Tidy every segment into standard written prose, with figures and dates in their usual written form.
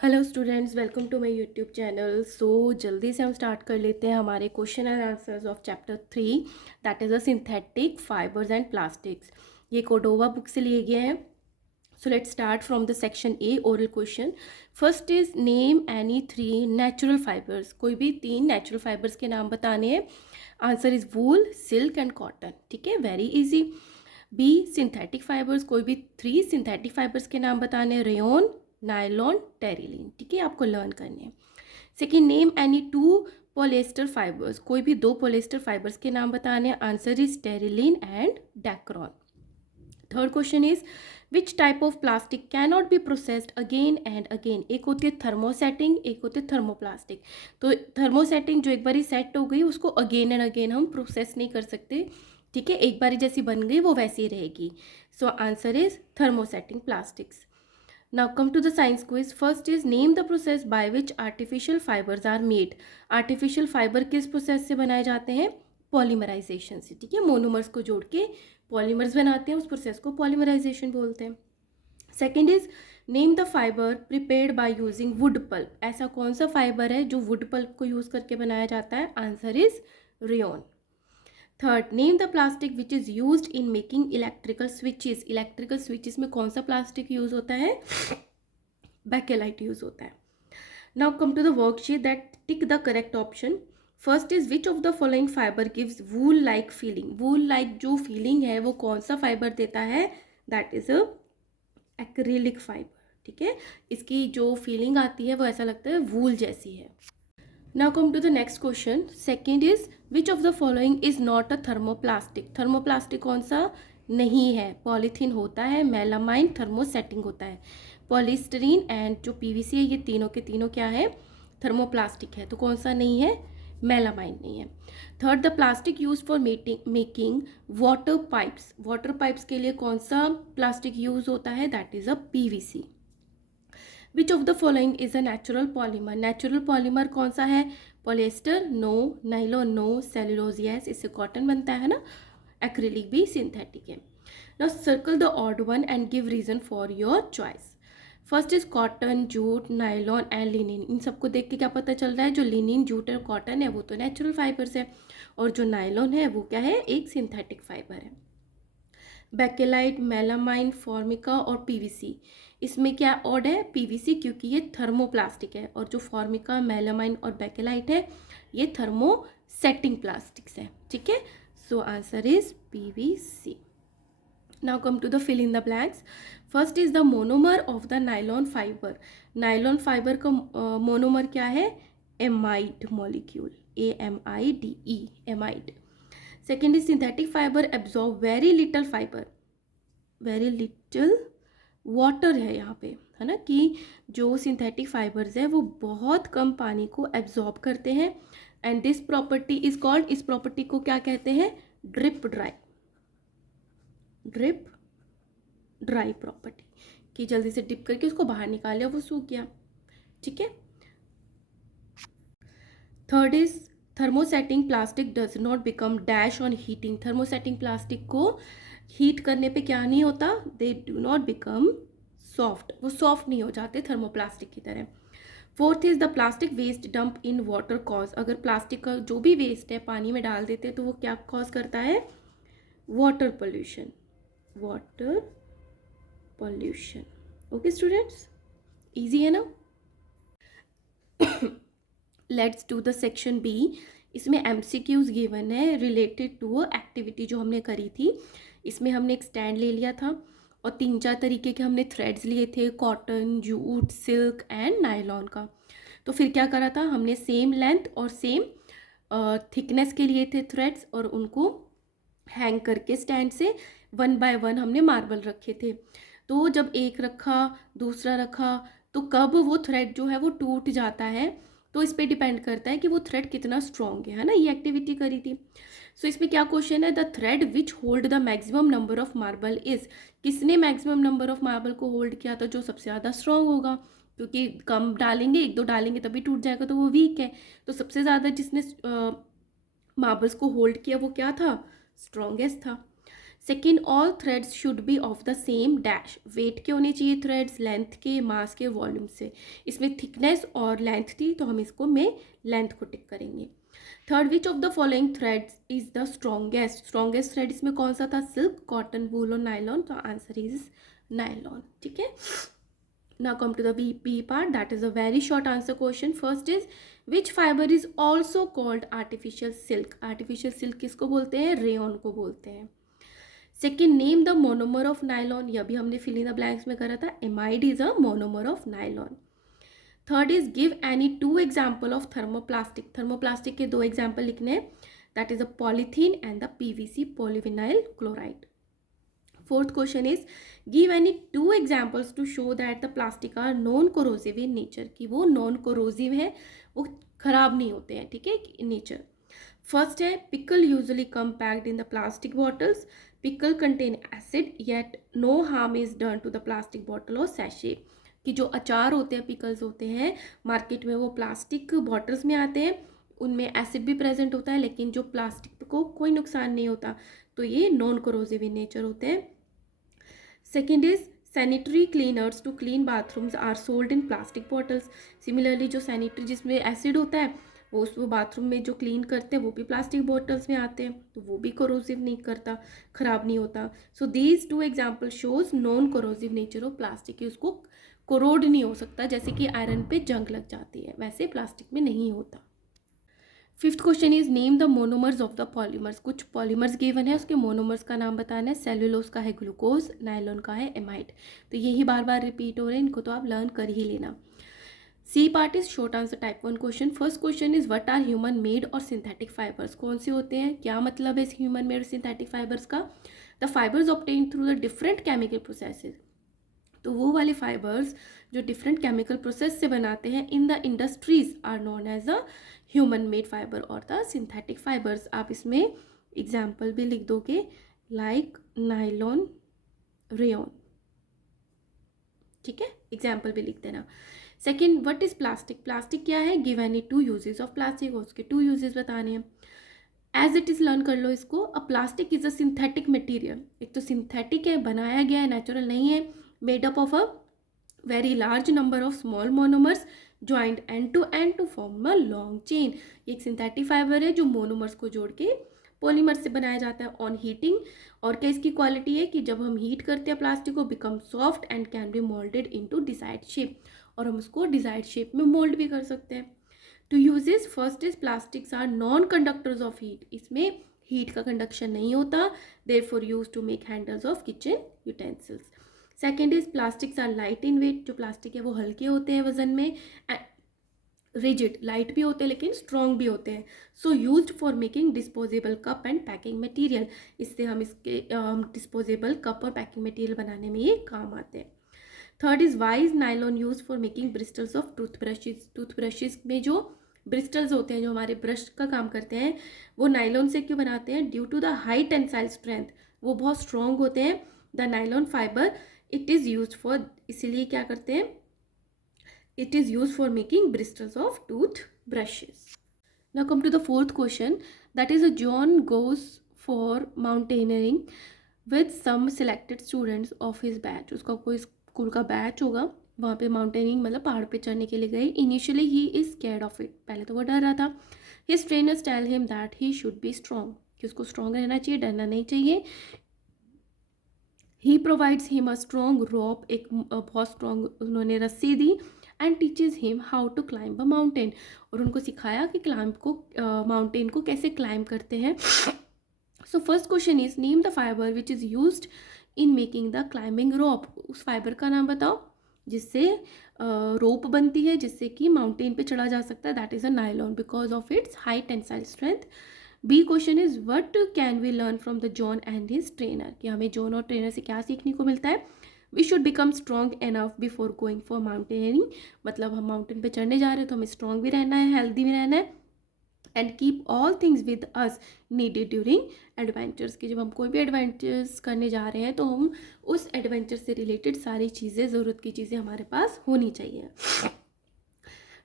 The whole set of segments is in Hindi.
Hello students, welcome to my YouTube channel. So जल्दी से हम स्टार्ट कर लेते हैं हमारे question and answers of chapter 3, that is a synthetic fibres and plastics. ये कोडोवा बुक से लिए गए हैं। So let's start from the section A, oral question. First is name any 3 natural fibres. कोई भी 3 नेचुरल फाइबर्स के नाम बताने हैं। Answer is wool, silk and cotton. ठीक है, very easy. B synthetic fibres, कोई भी 3 सिंथेटिक फाइबर्स के नाम बताने हैं। Rayon, nylon, terylene. ठीक है, आपको लर्न करने हैं। Second, name any 2 polyester fibres. कोई भी 2 पॉलिएस्टर फाइबर्स के नाम बताने हैं। Answer is terylene and Dacron. Third question is which type of plastic can not be processed again and again. एक होती है थर्मोसेटिंग, एक होती है थर्मोप्लास्टिक। तो थर्मोसेटिंग जो एक बारी सेट हो गई उसको अगेन एंड अगेन हम प्रोसेस नहीं कर सकते। ठीक है, एक बारी जैसी बन गई वो वैसी रहेगी। सो answer is thermosetting plastics. Now come to the science quiz. First is name the process by which artificial fibers are made. Artificial fiber किस प्रोसेस से बनाए जाते हैं? पॉलीमराइजेशन से। ठीक है, मोनोमर्स को जोड़ के पॉलीमर्स बनाते हैं, उस प्रोसेस को पॉलीमराइजेशन बोलते हैं। Second is name the fibre prepared by using wood pulp. ऐसा कौन सा फाइबर है जो वुड पल्प को यूज करके बनाया जाता है? Answer is rayon. Third, name the plastic which is use in making electrical switches. Electrical switches में कौन सा प्लास्टिक यूज होता है? बैकेलाइट यूज होता है। Now come to the worksheet that tick the correct option. First is which of the following fibre gives wool like feeling. Wool like जो फीलिंग है वो कौन सा फाइबर देता है? That is a acrylic fibre. ठीक है, इसकी जो फीलिंग आती है वो ऐसा लगता है वूल जैसी है। Now come to the next question. Second is which of the following is not a thermoplastic. Thermoplastic कौन सा नहीं है? पॉलीथीन होता है, मेलामाइन, थर्मोसेटिंग होता है। पॉलीस्टरीन एंड जो पीवीसी है, ये तीनों के तीनों क्या है? थर्मोप्लास्टिक है। तो कौन सा नहीं है? मेलामाइन नहीं है। Third, the plastic use for making water pipes. Water pipes के लिए कौन सा प्लास्टिक यूज होता है? That is a PVC. Which of the following is a natural polymer. Natural polymer कौन सा है? Polyester no, nylon no, cellulose yes, इससे कॉटन बनता है ना। एक्रिलिक भी सिंथेटिक है। Now circle the odd one and give reason for your choice. First is cotton, jute, nylon and linen. इन सबको देख के क्या पता चल रहा है? जो लिनिन, जूट और कॉटन है वो तो नेचुरल फाइबर्स है, और जो नाइलॉन है वो क्या है? एक सिंथेटिक फाइबर है। बैकेलाइट, मेलामाइन, फॉर्मिका और पीवीसी, इसमें क्या ऑड है? पीवीसी, क्योंकि ये थर्मोप्लास्टिक है, और जो फॉर्मिका, मेलामाइन और बैकेलाइट है ये थर्मोसेटिंग प्लास्टिक्स है। ठीक है, so answer is PVC. Now come to the fill in the blanks. First is the monomer of the nylon fibre. Nylon fibre का मोनोमर क्या है? Amide molecule, AMIDE, amide. Second is synthetic fibre absorb very little fibre, very little water है यहाँ पे, है ना, कि जो सिंथेटिक फाइबर्स है वो बहुत कम पानी को एब्जॉर्ब करते हैं। And this property is called, इस प्रॉपर्टी को क्या कहते हैं? Drip dry, drip dry property, कि जल्दी से डिप करके उसको बाहर निकाल लिया, वो सूख गया। ठीक है। Third is thermosetting plastic does not become dash on heating. Thermosetting plastic को हीट करने पे क्या नहीं होता? They do not become soft, वो सॉफ्ट नहीं हो जाते थर्मोप्लास्टिक की तरह। Fourth is the plastic waste dump in water cause. अगर प्लास्टिक का जो भी वेस्ट है पानी में डाल देते हैं तो वो क्या कॉज करता है? Water pollution, water pollution. Okay students, easy है ना। Let's do the section B. इसमें MCQs गिवन है रिलेटेड टू एक्टिविटी जो हमने करी थी। इसमें हमने एक स्टैंड ले लिया था और 3-4 तरीके के हमने थ्रेड्स लिए थे, cotton, jute, silk and nylon का। तो फिर क्या करा था हमने? सेम लेंथ और सेम थिकनेस के लिए थे थ्रेड्स, और उनको हैंग करके स्टैंड से 1 बाय 1 हमने मार्बल रखे थे। तो जब एक रखा, दूसरा रखा, तो कब वो थ्रेड जो है वो टूट जाता है, तो इस पे डिपेंड करता है कि वो थ्रेड कितना स्ट्रॉन्ग है ना। ये एक्टिविटी करी थी। सो इसमें क्या क्वेश्चन है? The thread which hold the maximum number of marble is. किसने मैक्सिमम नंबर ऑफ मार्बल को होल्ड किया था? जो सबसे ज़्यादा स्ट्रॉन्ग होगा, क्योंकि कम डालेंगे, 1-2 डालेंगे तभी टूट जाएगा, तो वो वीक है। तो सबसे ज़्यादा जिसने मार्बल्स को होल्ड किया वो क्या था? स्ट्रॉन्गेस्ट था। Second, all threads should be of the same dash, weight के होने चाहिए थ्रेड्स, लेंथ के, मास के, वॉल्यूम से। इसमें थिकनेस और लेंथ थी तो हम इसको में लेंथ को टिक करेंगे। Third, which of the following threads is the strongest, strongest thread इसमें कौन सा था, सिल्क, कॉटन, वूल और नायलॉन, तो आंसर इज नायलॉन। ठीक है, now come to the B part, that is a very short answer question. First is which fiber is also called artificial silk, artificial silk किसको बोलते हैं, रेयन को बोलते हैं। Second, name the monomer of nylon, यह भी हमने फिल इन द ब्लैंक्स में करा था, amide is a monomer of nylon. Third is give any two example of thermoplastic, thermoplastic के दो एग्जाम्पल लिखने हैं, that is a polythene and the PVC polyvinyl chloride. Fourth question is give any two examples to show that the plastic are non corrosive in nature, कि वो non corrosive है, वो खराब नहीं होते हैं, ठीक है, in nature। फर्स्ट है pickle usually come packed in the plastic bottles, pickle contain acid yet no harm is done to the plastic bottle or sachet, कि जो अचार होते हैं, pickles होते हैं मार्केट में, वो प्लास्टिक बॉटल्स में आते हैं, उनमें एसिड भी प्रेजेंट होता है लेकिन जो प्लास्टिक को कोई नुकसान नहीं होता, तो ये नॉन कोरोसिव इन नेचर होते हैं। Second is sanitary cleaners to clean bathrooms are sold in plastic bottles, similarly जो सैनिटरी जिसमें एसिड होता है वो बाथरूम में जो क्लीन करते हैं वो भी प्लास्टिक बॉटल्स में आते हैं, तो वो भी कोरोसिव नहीं करता, ख़राब नहीं होता। So these two example shows non corrosive nature of plastic, कि उसको कोरोड नहीं हो सकता, जैसे कि आयरन पे जंग लग जाती है वैसे प्लास्टिक में नहीं होता। Fifth question is name the monomers of the polymers, कुछ पॉलीमर्स गिवन है, उसके मोनोमर्स का नाम बताना है। सेलुलोज का है ग्लूकोज, नायलॉन का है एमाइड, तो यही बार बार रिपीट हो रहे हैं, इनको तो आप लर्न कर ही लेना। C part is short answer type 1 question. First question is what are human made और सिंथेटिक फाइबर्स, कौन से होते हैं, क्या मतलब है इस ह्यूमन मेड और सिंथेटिक फाइबर्स का। The fibres obtain through the different chemical processes, तो वो वाले फाइबर्स जो डिफरेंट केमिकल प्रोसेस से बनाते हैं in the industries are known as a human made fibre और द सिंथेटिक फाइबर्स। आप इसमें एग्जाम्पल भी लिख दोगे लाइक नायलॉन, रेयन, ठीक है, एग्जाम्पल भी लिख देना। Second, what is plastic, plastic क्या है, give any two uses of plastic, उसके टू यूजेस बताने हैं। एज इट इज़ लर्न कर लो इसको। अ plastic is a synthetic material, एक तो सिंथेटिक है, बनाया गया है, नेचुरल नहीं है, made up of a very large number of small monomers joint and to form a long chain. एक सिंथेटिक फाइबर है जो मोनोमर्स को जोड़ के पॉलीमर से बनाया जाता है ऑन हीटिंग। और क्या इसकी क्वालिटी है कि जब हम हीट करते हैं प्लास्टिक को, become soft and can be moulded into desired shape, और हम उसको डिजायर्ड शेप में मोल्ड भी कर सकते हैं। Two uses, first is plastics are non conductors of heat, इसमें हीट का कंडक्शन नहीं होता, therefore use to make handles of kitchen utensils. Second is plastics are light in weight, जो प्लास्टिक है वो हल्के होते हैं वजन में, रिजिड, लाइट भी होते हैं लेकिन स्ट्रॉन्ग भी होते हैं। So used for making disposable cup and packing material, इससे हम इसके डिस्पोजेबल कप और पैकिंग मटेरियल बनाने में ये काम आते हैं। Third is why is nylon use for making bristles of toothbrushes, toothbrushes में जो ब्रिस्टल्स होते हैं जो हमारे ब्रश का काम करते हैं वो नायलॉन से क्यों बनाते हैं, due to the high tensile strength, वो बहुत स्ट्रॉन्ग होते हैं। The nylon fibre it is use for, इसीलिए क्या करते हैं, it is used for making bristles of toothbrushes. Now come to the fourth question, that is a John goes for mountaineering with some selected students of his batch, उसका कोई स्कूल का बैच होगा, वहाँ पे माउंटेनिंग मतलब पहाड़ पे चढ़ने के लिए गए। Initially he is scared of it, पहले तो वो डर रहा था। His trainers tell him that he should be strong, कि उसको स्ट्रॉन्ग रहना चाहिए, डरना नहीं चाहिए। He provides him a strong rope, एक बहुत स्ट्रॉन्ग उन्होंने रस्सी दी। And teaches him how to climb a mountain, और उनको सिखाया कि क्लाइंब को माउंटेन को कैसे क्लाइंब करते हैं। So first question is name the fibre which is used in making the climbing rope, उस फाइबर का नाम बताओ जिससे रोप बनती है जिससे कि माउंटेन पे चढ़ा जा सकता है, that is a nylon because of its high tensile strength. B question is what can we learn from the John and his trainer, कि हमें जॉन और ट्रेनर से क्या सीखने को मिलता है। We should become strong enough before going for mountaineering, मतलब हम माउंटेन पे चढ़ने जा रहे हैं तो हमें स्ट्रॉन्ग भी रहना है, हेल्दी भी रहना है। And keep all things with us needed during adventures, कि जब हम कोई भी एडवेंचर्स करने जा रहे हैं तो हम उस एडवेंचर से रिलेटेड सारी चीज़ें, ज़रूरत की चीज़ें हमारे पास होनी चाहिए।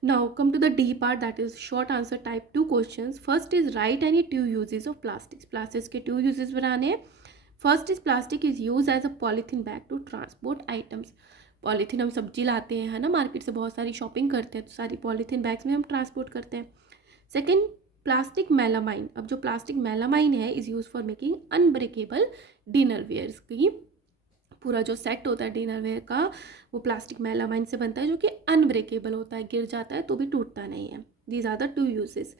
Now come to the D part, that is short answer type 2 questions. First is write any two uses of plastics, plastics के टू यूजेस बनाने हैं। First is plastic is use as a polythene bag to transport items. Polythene हम सब्जी लाते हैं, है ना, मार्केट से बहुत सारी शॉपिंग करते हैं तो सारी पॉलीथीन बैग्स में हम ट्रांसपोर्ट करते हैं। Second, plastic melamine. अब जो प्लास्टिक मेलामाइन है is use for making unbreakable dinner wares की पूरा जो सेट होता है डिनर वेयर का वो प्लास्टिक मेलामाइन से बनता है जो कि अनब्रेकेबल होता है, गिर जाता है तो भी टूटता नहीं है। These are the two uses.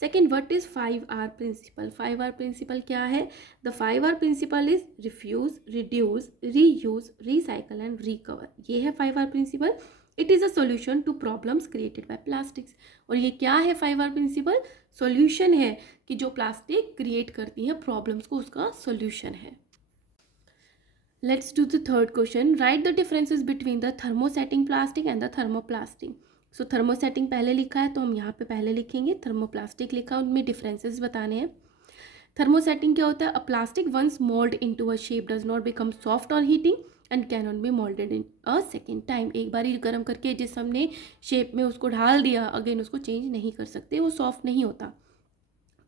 Second, what is 5R principle. 5R principle क्या है? The 5R principle is refuse, reduce, reuse, recycle and recover. ये है 5R principle. It is a solution to problems created by plastics. और ये क्या है 5R प्रिंसिपल? सोल्यूशन है कि जो प्लास्टिक क्रिएट करती है प्रॉब्लम्स को, उसका सोल्यूशन है। Let's do the third question. Write the differences between the thermosetting plastic and the thermoplastic. So thermosetting पहले लिखा है तो हम यहाँ पे पहले लिखेंगे, thermoplastic लिखा, उनमें differences बताने हैं। Thermosetting क्या होता है? A plastic once molded into a shape does not become soft on heating and cannot be molded in a second time. एक बार ही गर्म करके जिस हमने शेप में उसको ढाल दिया, अगेन उसको चेंज नहीं कर सकते, वो सॉफ्ट नहीं होता।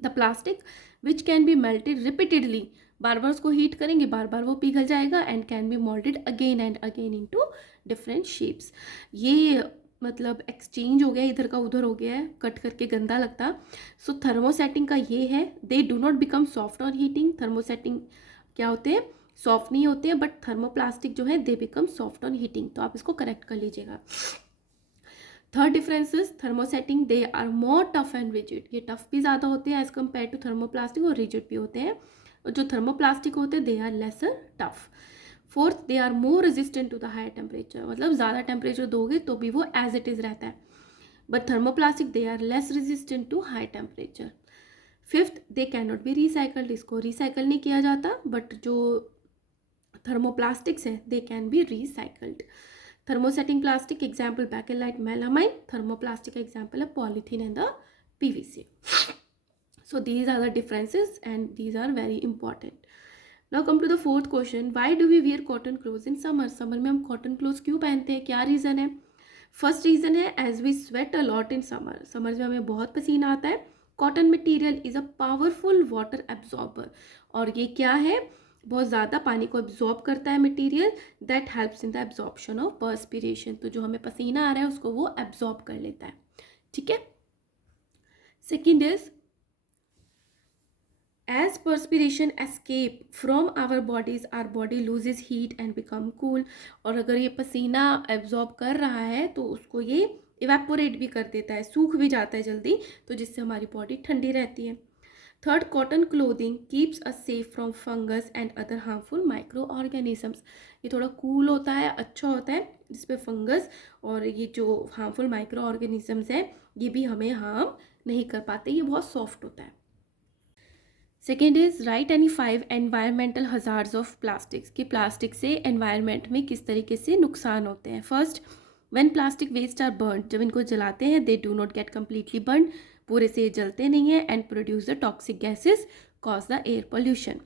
The plastic which can be melted repeatedly, बार बार उसको हीट करेंगे, बार बार वो पिघल जाएगा, and can be moulded again and again into different shapes. ये मतलब एक्सचेंज हो गया, इधर का उधर हो गया है, कट करके गंदा लगता। सो थर्मोसेटिंग का ये है, दे do not become soft on heating. Thermosetting क्या होते हैं? सॉफ्ट नहीं होते हैं, बट थर्मोप्लास्टिक जो है they become soft on heating. तो आप इसको करेक्ट कर लीजिएगा। Third difference is thermosetting they are more tough and rigid. ये टफ भी ज़्यादा होते हैं एज कम्पेयर टू थर्मोप्लास्टिक, और रिजिड भी होते हैं। और जो थर्मोप्लास्टिक होते हैं they are lesser tough. Fourth, they are more resistant to the high temperature. मतलब ज़्यादा टेम्परेचर दोगे तो भी वो एज इट इज़ रहता है, but thermoplastic they are less resistant to high temperature. Fifth, they can not be recycled. इसको रिसाइकल नहीं किया जाता, बट जो थर्मोप्लास्टिक्स है they can be recycled. Thermosetting plastic example Bakelite melamine. Thermoplastic example है polythene and the PVC. So these are the differences and these are very important. Now come to the fourth question. Why do we wear cotton clothes in summer? Summer में हम cotton clothes क्यों पहनते हैं? क्या reason है? First reason है as we sweat a lot in summer. Summers में हमें बहुत पसीना आता है. Cotton material is a powerful water absorber. और ये क्या है? बहुत ज़्यादा पानी को एब्जॉर्ब करता है material, that helps in the absorption of perspiration. तो जो हमें पसीना आ रहा है उसको वो एब्जॉर्ब कर लेता है, ठीक है। Second is as perspiration escape from our bodies, our body loses heat and become cool. और अगर ये पसीना एब्जॉर्ब कर रहा है तो उसको ये इवेपोरेट भी कर देता है, सूख भी जाता है जल्दी, तो जिससे हमारी बॉडी ठंडी रहती है। Third, cotton clothing keeps us safe from fungus and other harmful micro organisms. ये थोड़ा कूल होता है, अच्छा होता है, जिसपे फंगस और ये जो हार्मफुल माइक्रो ऑर्गेनिजम्स हैं ये भी हमें हार्म नहीं कर पाते, ये बहुत सॉफ्ट होता है। Second is write any 5 environmental hazards of plastics, कि प्लास्टिक से एनवायरनमेंट में किस तरीके से नुकसान होते हैं। First, when plastic waste are burn, जब इनको जलाते हैं they do not get completely burn, पूरे से ये जलते नहीं है, and produce the toxic gases cause the air pollution.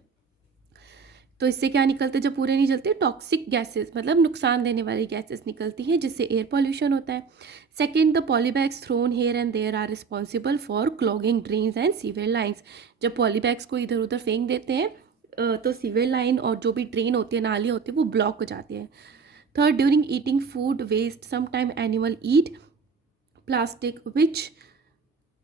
तो इससे क्या निकलते हैं? जब पूरे नहीं जलते, टॉक्सिक गैसेस मतलब नुकसान देने वाली गैसेस निकलती हैं, जिससे एयर पोल्यूशन होता है। Second, the polybags thrown here and there are responsible for clogging drains and sewage lines. जब पॉलीबैग्स को इधर उधर फेंक देते हैं तो सीवेज लाइन और जो भी ड्रेन होती है, नाली होती है, वो ब्लॉक हो जाती है। Third, during eating food waste sometime animal eat plastic which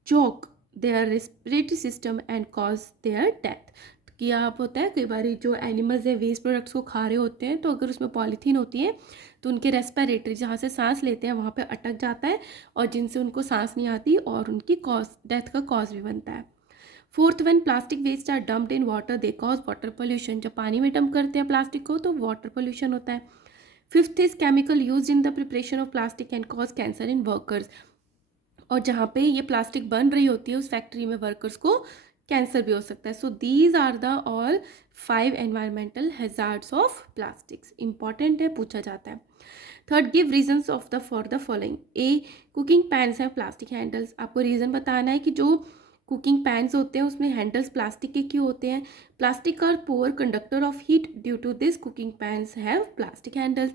choke their respiratory system and cause their death। कि आप होता है कई बार जो एनिमल्स है वेस्ट प्रोडक्ट्स को खा रहे होते हैं, तो अगर उसमें पॉलीथीन होती है तो उनके रेस्पिरेटरी जहाँ से सांस लेते हैं वहाँ पे अटक जाता है, और जिनसे उनको सांस नहीं आती और उनकी कॉज डेथ का कॉज भी बनता है। Fourth, when plastic waste are dumped in water they cause water pollution. जब पानी में डंप करते हैं प्लास्टिक को तो वाटर पोल्यूशन होता है। Fifth is chemical use in the preparation of plastic can cause cancer in workers. और जहाँ पे ये प्लास्टिक बन रही होती है उस फैक्ट्री में वर्कर्स को कैंसर भी हो सकता है। So these are the all 5 environmental hazards of plastics. Important है, पूछा जाता है। Third, give reasons of the for the following. A, cooking pans हैं प्लास्टिक हैंडल्स। आपको रीज़न बताना है कि जो कुकिंग पैन्स होते हैं उसमें हैंडल्स प्लास्टिक के क्यों होते हैं। Plastic are poor conductor of heat, due to this cooking pans have plastic handles.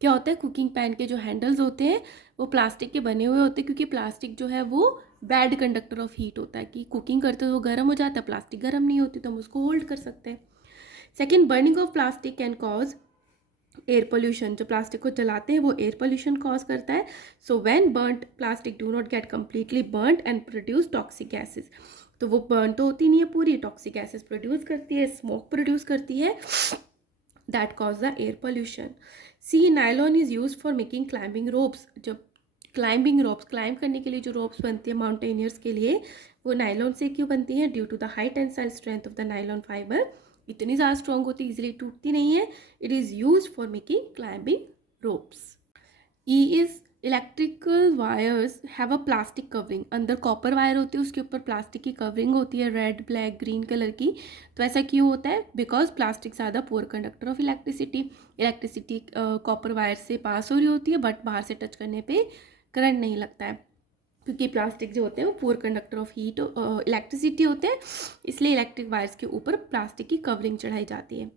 क्या होता है? कुकिंग पैन के जो हैंडल्स होते हैं वो प्लास्टिक के बने हुए होते हैं, क्योंकि प्लास्टिक जो है वो बैड कंडक्टर ऑफ हीट होता है, कि कुकिंग करते तो गर्म हो जाता है, प्लास्टिक गर्म नहीं होती तो हम उसको होल्ड कर सकते हैं। Second, burning of plastic can cause air pollution, जो प्लास्टिक को जलाते हैं वो एयर पोल्यूशन कॉज करता है. So when burned plastic do not get completely burned and produce toxic gases. तो वो बर्न तो होती नहीं है पूरी, टॉक्सिक गैसेस प्रोड्यूस करती है, स्मोक प्रोड्यूस करती है, that cause the air pollution. C, nylon is use for making climbing ropes. जब क्लाइंबिंग रोप्स, क्लाइंब करने के लिए जो रोप्स बनती है माउंटेनियर्स के लिए, वो नायलॉन से क्यों बनती है? Due to the high tensile strength of the nylon fibre. इतनी ज़्यादा स्ट्रॉन्ग होती है, इजिली टूटती नहीं है. It is use for making climbing ropes. E is electrical wires have a plastic covering. अंदर कॉपर वायर होती है, उसके ऊपर प्लास्टिक की कवरिंग होती है, रेड, ब्लैक, ग्रीन कलर की. तो ऐसा क्यों होता है? बिकॉज प्लास्टिक ज़्यादा poor conductor of electricity. Electricity copper wire से पास हो रही होती है, बट बाहर से टच करने पे करंट नहीं लगता है, क्योंकि प्लास्टिक जो होते हैं वो poor conductor of heat electricity होते हैं. इसलिए इलेक्ट्रिक वायर्स के ऊपर प्लास्टिक की कवरिंग चढ़ाई जाती है.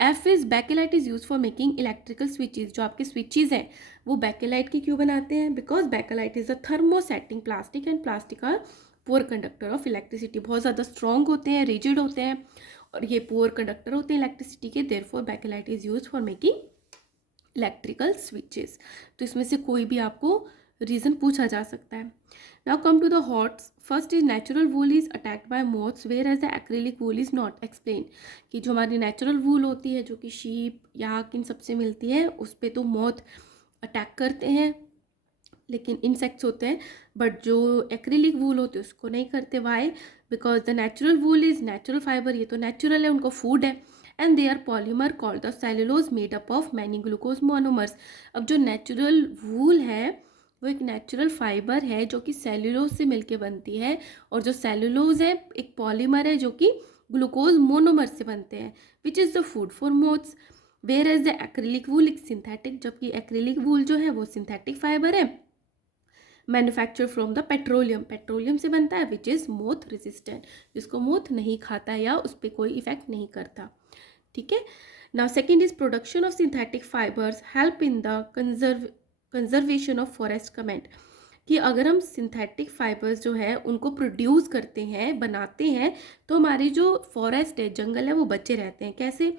F is Bakelite is use for making electrical switches. जो आपके स्विचेज हैं वो बैकेलाइट की क्यों बनाते हैं? Because bakelite is a thermosetting plastic and plastic are poor conductor of electricity. बहुत ज़्यादा स्ट्रॉन्ग होते हैं, रिजिड होते हैं, और ये पुअर कंडक्टर होते हैं इलेक्ट्रिसिटी के. Therefore Bakelite is use for making electrical switches. तो इसमें से कोई भी आपको रीज़न पूछा जा सकता है. Now come to the HOTS. First is natural wool is attacked by moths whereas the acrylic wool is not explain. कि जो हमारी नेचुरल वूल होती है, जो कि शीप या किन सबसे मिलती है, उस पर तो मोथ अटैक करते हैं, लेकिन इंसेक्ट्स होते हैं. बट जो एक्रेलिक वूल होती है उसको नहीं करते. Why? Because the natural wool is natural fibre. ये तो नेचुरल है, उनको फूड है. And they are polymer called the cellulose made up of many glucose monomers. अब जो नेचुरल वूल है वो एक नेचुरल फाइबर है जो कि सेलुलोज से मिलके बनती है, और जो सेलुलोज है एक पॉलीमर है जो कि ग्लूकोज मोनोमर से बनते हैं, which is the food for moths. Whereas the acrylic wool एक सिंथेटिक, जबकि एक्रेलिक वूल जो है वो सिंथेटिक फाइबर है, manufacture from the petroleum. Petroleum से बनता है, विच इज़ मोथ रेजिस्टेंट, जिसको मोथ नहीं खाता या उस पर कोई इफेक्ट नहीं करता. ठीक है. Now second is production of synthetic fibres help in the conservation of forest comment. कि अगर हम सिंथेटिक फाइबर्स जो है उनको प्रोड्यूस करते हैं, बनाते हैं, तो हमारी जो फॉरेस्ट है, जंगल है, वो बचे रहते हैं. कैसे?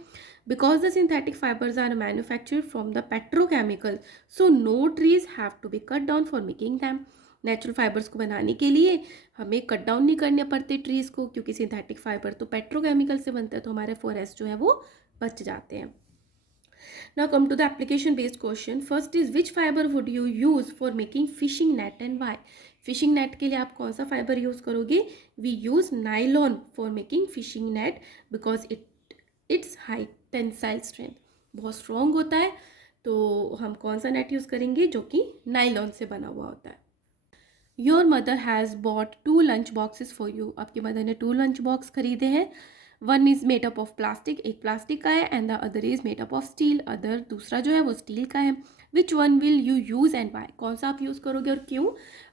Because the synthetic fibres are manufactured from the petrochemical, so no trees have to be cut down for making them. Natural fibres को बनाने के लिए हमें कट डाउन नहीं करने पड़ते ट्रीज़ को, क्योंकि सिंथेटिक फाइबर तो पेट्रोकेमिकल से बनता है, तो हमारे फॉरेस्ट जो है वो बच जाते हैं. Now come to the application based question. First is which fiber would you use for making fishing net and why? Fishing net के लिए आप कौन सा फाइबर यूज़ करोगे? We use nylon for making fishing net because its high tensile strength. बहुत स्ट्रॉन्ग होता है, तो हम कौन सा नेट यूज़ करेंगे? जो कि नाइलॉन से बना हुआ होता है. Your mother has bought 2 lunch boxes for you. आपकी मदर ने 2 लंच बॉक्स खरीदे हैं. One is made up of plastic, एक प्लास्टिक का है, and the other is made up of steel, other दूसरा जो है वो स्टील का है. Which one will you use and why? कौन सा आप यूज़ करोगे और क्यों?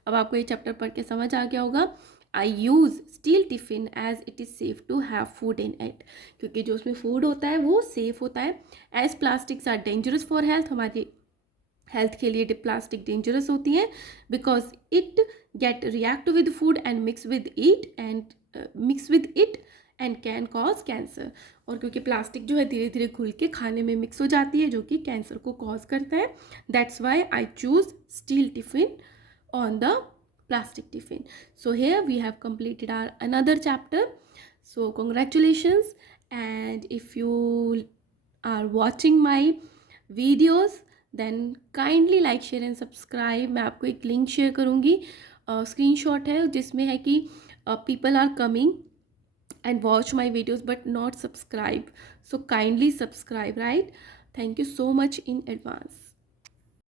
अब आपको ये चैप्टर पढ़ के समझ आ गया होगा. I use steel tiffin as it is safe to have food in it. क्योंकि जो उसमें फूड होता है वो सेफ होता है. As plastics are dangerous for health. हमारी हेल्थ के लिए प्लास्टिक डेंजरस होती हैं, because it get react with food and mix with it and can cause cancer. और क्योंकि प्लास्टिक जो है धीरे धीरे घुल के खाने में मिक्स हो जाती है, जो कि कैंसर को कॉज करता है. That's why I choose steel tiffin on the plastic tiffin. So here we have completed our another chapter. So congratulations, and if you are watching my videos then kindly like, share and subscribe. मैं आपको एक लिंक शेयर करूँगी, स्क्रीनशॉट है जिसमें है कि people are coming and watch my videos but not subscribe, so kindly subscribe, right? Thank you so much in advance.